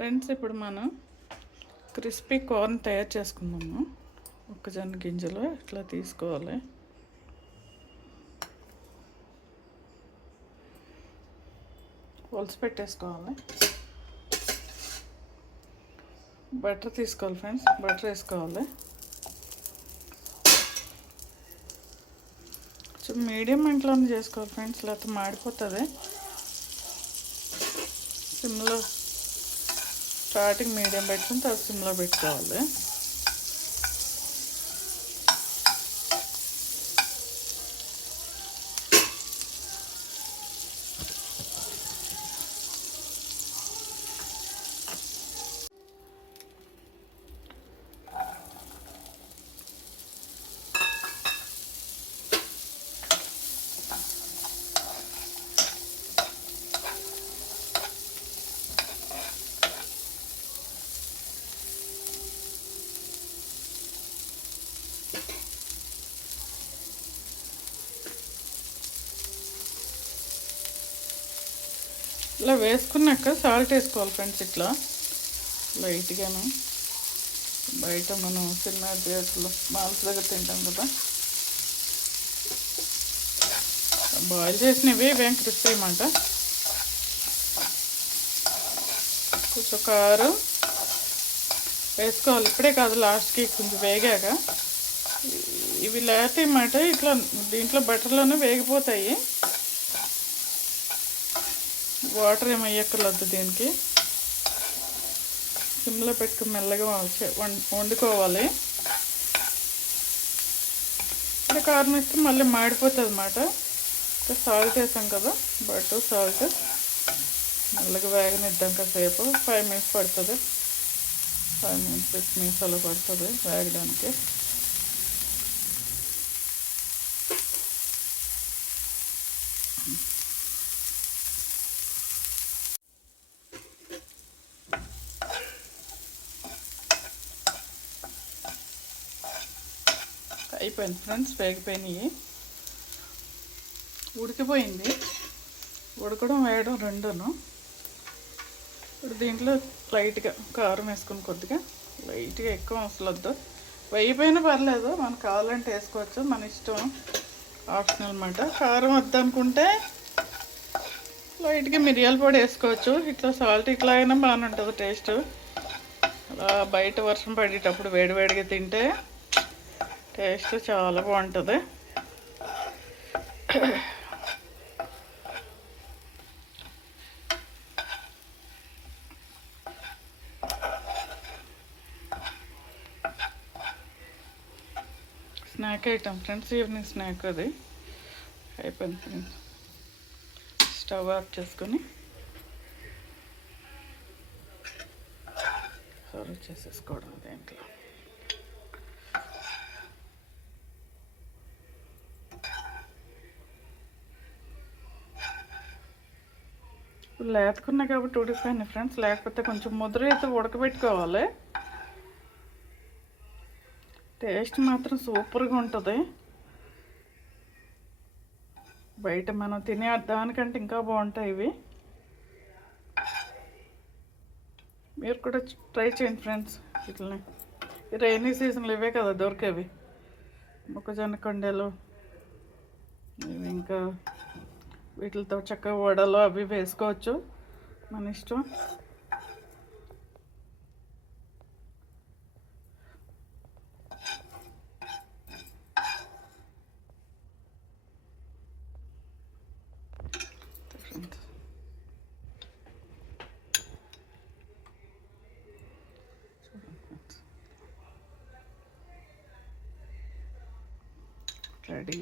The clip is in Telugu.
ఫ్రెండ్స్, ఇప్పుడు మనం క్రిస్పీ కార్న్ తయారు చేసుకుందాము. మొక్కజొన్న గింజలు ఇట్లా తీసుకోవాలి. ఒలిసి పెట్టేసుకోవాలి. బటర్ తీసుకోవాలి ఫ్రెండ్స్, బటర్ వేసుకోవాలి. మీడియం మంటలోనే చేసుకోవాలి ఫ్రెండ్స్, లేకపోతే మాడిపోతుంది. సిమ్లో స్టార్టింగ్ మీడియం పెట్టుకుని తర్వాత సిమ్లో పెట్టుకోవాలి. ఇలా వేసుకున్నాక సాల్ట్ వేసుకోవాలి ఫ్రెండ్స్. ఇట్లా లైట్గాను. బయట మనం చిన్న థియేటర్లో మాల్స్ దగ్గర తింటాం కదా, బాయిల్ చేసినవి ఇవేం క్రిస్పీ అన్నమాట. కొంచెం కారం వేసుకోవాలి. ఇప్పుడే కాదు, లాస్ట్కి కొంచెం వేగాక. ఇవి లేత అన్నమాట. ఇట్లా దీంట్లో బటర్లోనే వేగిపోతాయి. వాటర్ ఏమి వేయక్కర్లేదు దీనికి. సిమ్లో పెట్టుకుని మెల్లగా వండుకోవాలి. ఇక్కడ కారం వేస్తే మళ్ళీ మాడిపోతుంది అన్నమాట. సాల్ట్ వేసాం కదా, బటర్ సాల్ట్ మెల్లగా వేగనిద్దాం కాసేపు. 5 minutes పడుతుంది. 5 minutes 6 minutes అలా పడుతుంది వేగడానికి. అయిపోయింది ఫ్రెండ్స్, వేగిపోయినాయి. ఉడికిపోయింది. ఉడకడం వేయడం రెండును. ఇప్పుడు దీంట్లో లైట్గా కారం వేసుకుని, కొద్దిగా లైట్గా, ఎక్కువ అవసరవద్దు. వేయిపోయినా పర్లేదు, మనకు కావాలంటే వేసుకోవచ్చు, మన ఇష్టం, ఆప్షనల్ అన్నమాట. కారం వద్దనుకుంటే లైట్గా మిరియాల పొడి వేసుకోవచ్చు. ఇట్లా సాల్ట్ ఇట్లా అయినా బాగానే ఉంటుంది టేస్ట్. అలా బయట వర్షం పడేటప్పుడు వేడివేడిగా తింటే టేస్ట్ చాలా బాగుంటుంది. Snack item friends, evening snack అది. అయిపోయింది ఫ్రెండ్స్. స్టవ్ ఆఫ్ చేసుకొని సర్వ్ చేసేసుకోవడం దేంట్లో. లేతుకున్నా కాబట్టి ఉడికిపోయినాయి ఫ్రెండ్స్. లేకపోతే కొంచెం ముద్ర అయితే ఉడకబెట్టుకోవాలి. టేస్ట్ మాత్రం సూపర్గా ఉంటుంది. బయట మనం తినే దానికంటే ఇంకా బాగుంటాయి ఇవి. మీరు కూడా ట్రై చేయండి ఫ్రెండ్స్. ఇట్లనే రైనీ సీజన్లో ఇవే కదా దొరికేవి, మొక్కజొన్న కొండలు. ఇవి ఇంకా వీటితో చక్కగా వడలు అవి వేసుకోవచ్చు, మన ఇష్టం. రెడీ.